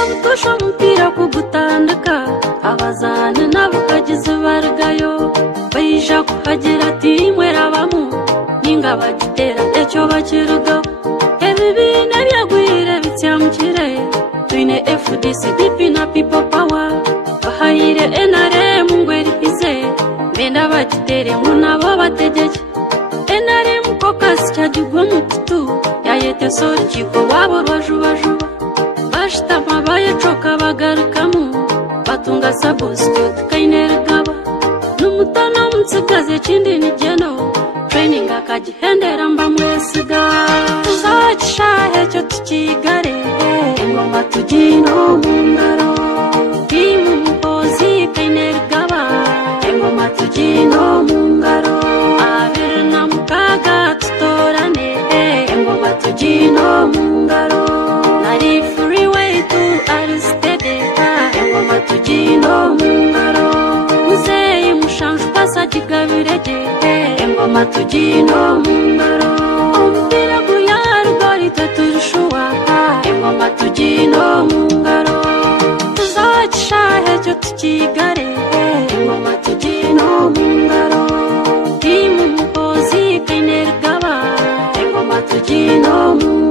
babutusha umupira kugutandika abazana n'abagizi bargayo bayija kuhagira ati mwerabamo ninga bagitera ecyo bakirugaho ebibine byagwire bityamukire twine FDC DP na people power bahayire NRM ngweri ize benda bagitere ngunabo bategeke NRM kokasi cyagirwa mututu yayete sorki ko wabo bajubajuba bashitama bayecoka bagarukamu batunga substitute kainergaba numutana munsigaze kindi nigeno training akagihendera mba mwesiga tuzacyahe cyo tukigare ingoma tugino mungaro timu muhozi kainergaba ingoma tugino mungaro abirna mukaga tutorane ingoma tugino mungaro nari freeway to Aristede ingoma tugino mungaro muzeyi mushanju pasa kigabirege ingoma tugino mungaro umupira guyarugori tuturushuwa ingoma tugino mungaro tuzacyahe cyo tukigare ingoma tugino mungaro timu muhozi kainergaba ingoma tugino mungaro